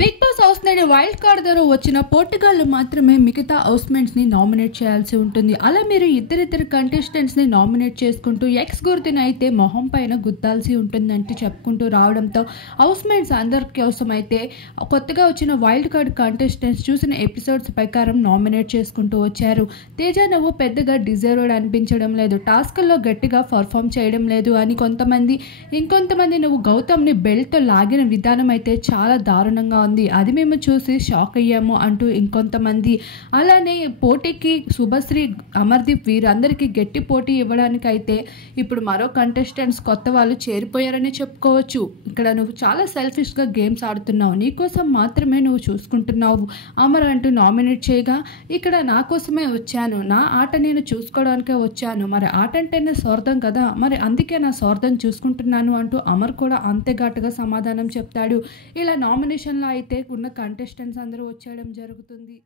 Big boss house నుండి wild card ద్వారా వచ్చిన పోర్టుగాళ్ళు మాత్రమే మిగతా హౌస్మేట్స్ ని నామినేట్ చేయాల్సి ఉంటుంది. అలా మీరు ఇద్దరిద్దరు కంటెస్టెంట్స్ ని నామినేట్ చేసుకుంటూ ఎక్స్ గుర్తుని అయితే మొహం పైన గుద్దాల్సి ఉంటుందంటే చెప్పుకుంటూ రావడంతో హౌస్మేట్స్ అందరి కోసం అయితే కొత్తగా వచ్చిన వైల్డ్ కార్డ్ కంటెస్టెంట్స్ చూసిన ఎపిసోడ్స్ ప్రకారం నామినేట్ చేసుకుంటూ వచ్చారు. తేజ నువ్వు పెద్దగా డిజర్వ్డ్ అనిపించడం లేదు, టాస్క్ల్లో గట్టిగా పర్ఫామ్ చేయడం లేదు అని కొంతమంది, ఇంకొంతమంది నువ్వు గౌతమ్ని బెల్ట్తో లాగిన విధానం అయితే చాలా దారుణంగా ఉంది, అది మేము చూసి షాక్ అయ్యాము అంటూ ఇంకొంతమంది. అలానే పోటీకి శుభశ్రీ, అమర్దీప్ వీరందరికీ గట్టి పోటీ ఇవ్వడానికి అయితే ఇప్పుడు మరో కంటెస్టెంట్స్ కొత్త వాళ్ళు చేరిపోయారని చెప్పుకోవచ్చు. ఇక్కడ నువ్వు చాలా సెల్ఫిష్గా గేమ్స్ ఆడుతున్నావు, నీకోసం మాత్రమే నువ్వు చూసుకుంటున్నావు అమర్ అంటూ నామినేట్ చేయగా, ఇక్కడ నా కోసమే వచ్చాను, నా ఆట నేను చూసుకోవడానికే వచ్చాను, మరి ఆట అంటేనే స్వార్థం కదా, మరి అందుకే నా స్వార్థం చూసుకుంటున్నాను అంటూ అమర్ కూడా అంతే ఘాటుగా సమాధానం చెప్తాడు. ఇలా నామినేషన్లో అయితే ఉన్న కంటెస్టెంట్స్ అందరూ వచ్చేయడం జరుగుతుంది.